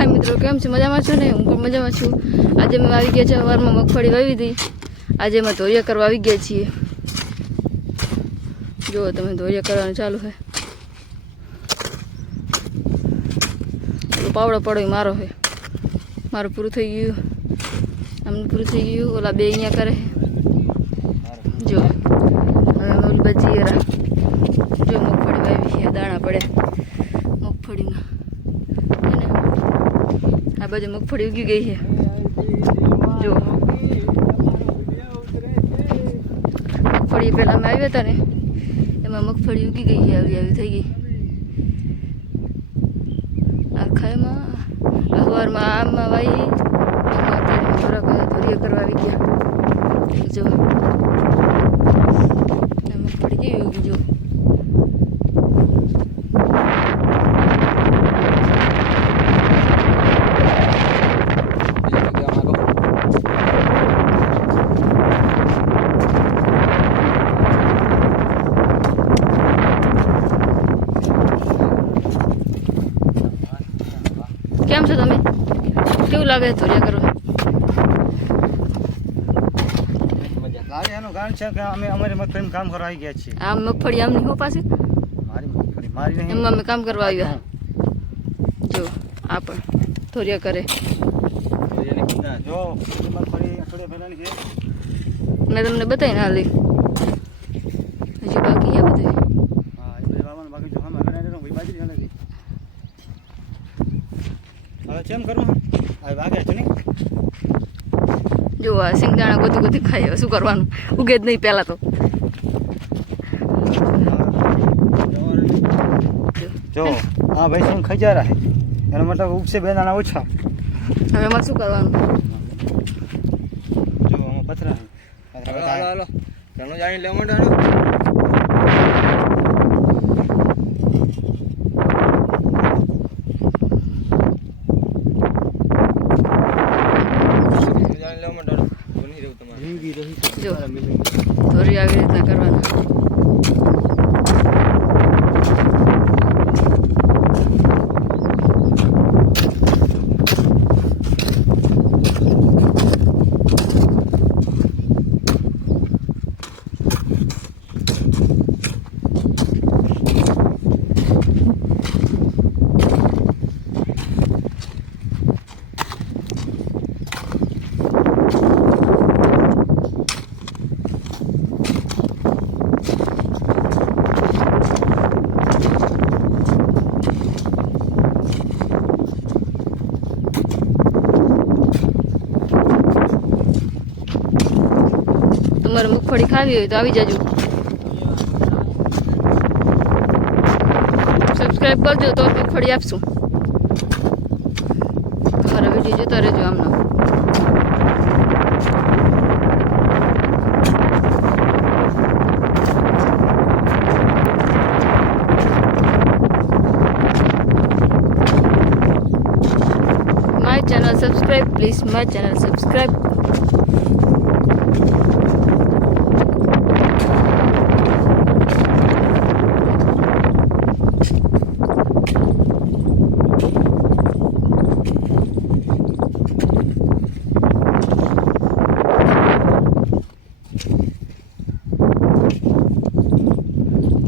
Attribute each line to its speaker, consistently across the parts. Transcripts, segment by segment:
Speaker 1: હાય મિત્રો, કેમ છે? મજામાં છો ને? હું પણ મજામાં છું. આજે મેં આવી ગયા છે સવારમાં મગફળી વાવી હતી આજે અમે ધોરિયા કરવા આવી ગયા છીએ. જો તમે ધોરિયા કરવાનું ચાલુ છે. પાવડો પડો મારો છે. મારું પૂરું થઈ ગયું. આમનું પૂરું થઈ ગયું. ઓલા બે અહીંયા કરે જો હવે ઓલી બચી ગયા જો મગફળી વાવી છે દાણા પડ્યા મગફળીમાં એને આ બાજુ મગફળી ઉગી ગઈ છે. જો. મગફળી પહેલાં અમે આવ્યા હતા ને, એમાં મગફળી ઉગી ગઈ છે, આવી આવી થઈ ગઈ. આખા એમાં અખબારમાં આમમાં વાઈ થોડાક કરવા આવી ગયા. જો. મગફળી કેવી ઉગી, જો કેમ છો તમે કેવું લાગે કરો. ધોરિયા
Speaker 2: લાગે એનું કારણ છે કે અમે અમારી મગફળીમાં કામ કરવા આવી ગયા છીએ?
Speaker 1: આ મગફળી આમની હો પાસે
Speaker 2: મારી મગફળી મારી નહીં.
Speaker 1: એમાં અમે કામ કરવા આવ્યા. જો આ પણ ધોર્યા કરે.
Speaker 2: જો મગફળી થોડી પહેલાની છે
Speaker 1: મેં તમને બતાવીને હાલી હજી બાકી છે બધું
Speaker 2: હા એ બધી વાવવાનું બાકી જો આમાં લડાઈ ભાઈ બાજરી હલે હવે કેમ કરું હવે વાગ્યા છે ને
Speaker 1: જો આ સિંગદાણા બધું ગોતું ખાય હવે શું કરવાનું? ઉગે જ નહીં પહેલાં તો.
Speaker 2: જો હા ભાઈ શું ખજારા છે. એનો મતલબ ઉગશે બે દાણા ઓછા.
Speaker 1: હવે એમાં શું કરવાનું?
Speaker 2: જો આમાં પથરા
Speaker 3: હાલો હાલો જાણી લેવા માંડો હાલો ઘણું જાણી લેવા માંડો હાલો. બની રહ્યું તમારે
Speaker 2: જિંદગી રહી
Speaker 1: જો ધોરી આવી રીતના કરવાના તમારે મગફળી ખાવી હોય તો આવી જાજો. સબસ્ક્રાઈબ કરજો તો મગફળી આપશું. તમારા વીડિયો જોતા રહેજો આમનો. My channel subscribe, please. My channel subscribe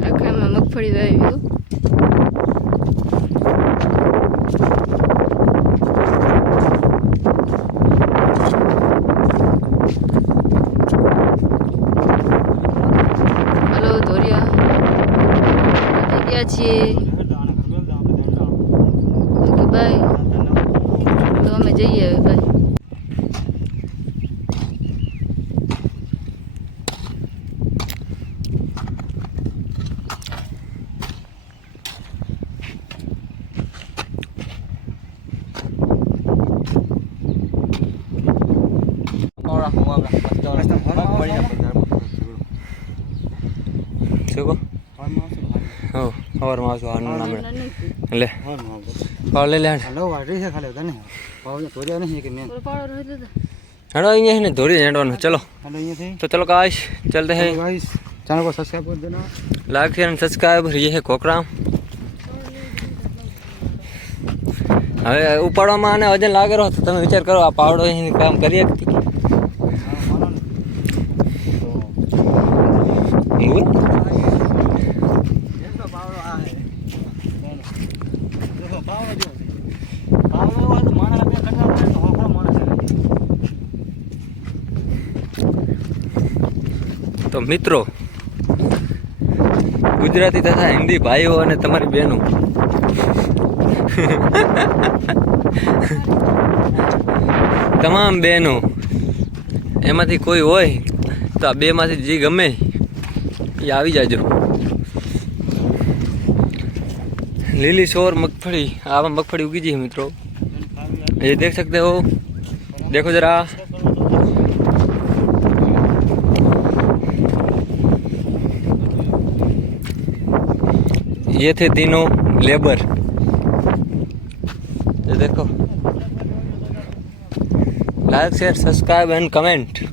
Speaker 1: આખામાં મગફળી વાવ્યું હલો ધોરિયા આવી ગયા છીએ ઓકે બાય તો અમે જઈએ હવે બાય
Speaker 3: આવડા, હું આવડા. પછી તો
Speaker 2: મસ્ત ફોનમાં
Speaker 3: મગફળીના
Speaker 2: આવશે?
Speaker 3: પધારમાં. શું કહો હો સવારમાં આવશું આનું નામ એટલે પાવ લઈ લે હેડ.
Speaker 2: હલો વાટરી છે ખાલી તને પાવ તોડ્યા નથી કે મેં
Speaker 3: હેડો અહીંયા છે ને ધોરી હેડવાનું ચલો
Speaker 2: હલો અહીંયાથી
Speaker 3: तो चलो गाइस चलते हैं
Speaker 2: गाइस चैनल को सब्सक्राइब कर देना
Speaker 3: लाइक शेयर एंड सब्सक्राइब ये है कोकराम હવે ઉપાડવામાં આને વજન લાગેલો તો તમે વિચાર કરો આ પાવડો અહીં કામ કરી શકતી
Speaker 2: તો તો
Speaker 3: મિત્રો, ગુજરાતી તથા હિન્દી ભાઈઓ અને તમારી બહેનો. તમામ બહેનો, એમાંથી કોઈ હોય તો આ બેમાંથી જે ગમે એ આવી જાજો. लीली शोर मगफड़ी आप मगफड़ी उगी जी मित्रों ये देख सकते हो देखो जरा ये थे तीनों लेबर ये देखो like share subscribe and comment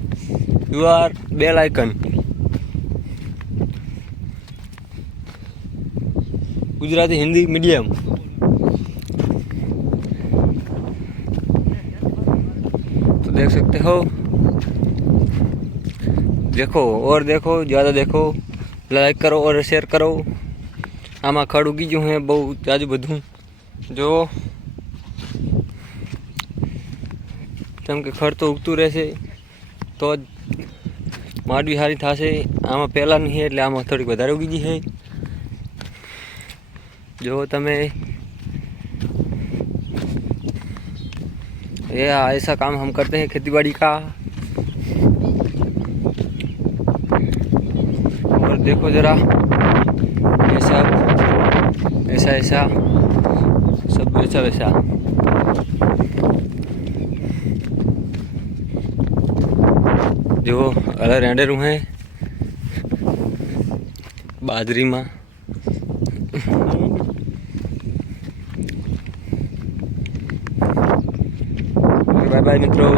Speaker 3: you are bell icon Gujarati Hindi medium तो देख सकते हो देखो और देखो ज़्यादा देखो લાઈક કરો ઓર શેર કરો આમાં ખડ ઉગી ગયું હે બહુ જાજુ બધું જો કેમ કે ખડ તો ઉગતું રહેશે તો જ માંડવી સારી થશે આમાં પહેલાં નહીં એટલે આમાં થોડીક વધારે ઉગી ગઈ છે જો તમે ये ऐसा काम हम करते हैं खेती बाड़ी का और देखो जरा ये सब ऐसा ऐसा सब वैसा वैसा जो अलग रेंडर हैं बाजरी में બાય બાય મિત્રો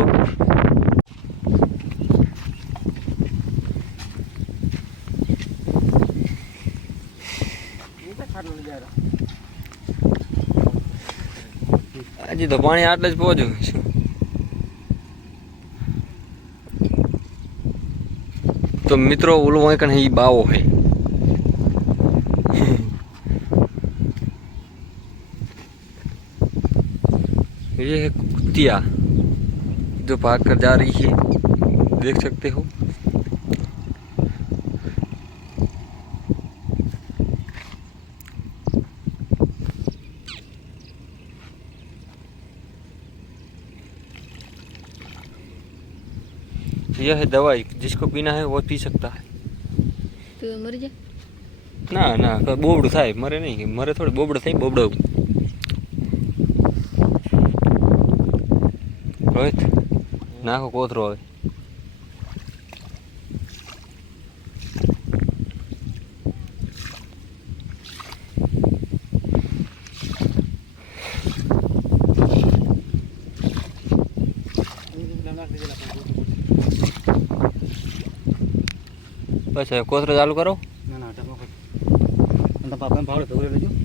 Speaker 3: હજી તો પાણી આટલે જ પહોંચ્યું છે તો મિત્રો ઓલું હોય કણ એ બાવો હોય ये है कुतिया जो भाग कर जा रही है देख सकते हो यह है दवाई जिसको पीना है वो पी सकता है
Speaker 1: તો મરી જાય
Speaker 3: ના ના કોઈ બોબડું થાય મરે નહીં મરે થોડું બોબડું થાય બોબડો રોહિત નાખો કોથરો હવે બસ કોથરો ચાલુ કરો
Speaker 2: ના ના ટપકો પાપા પાવડો ભેગો લેજો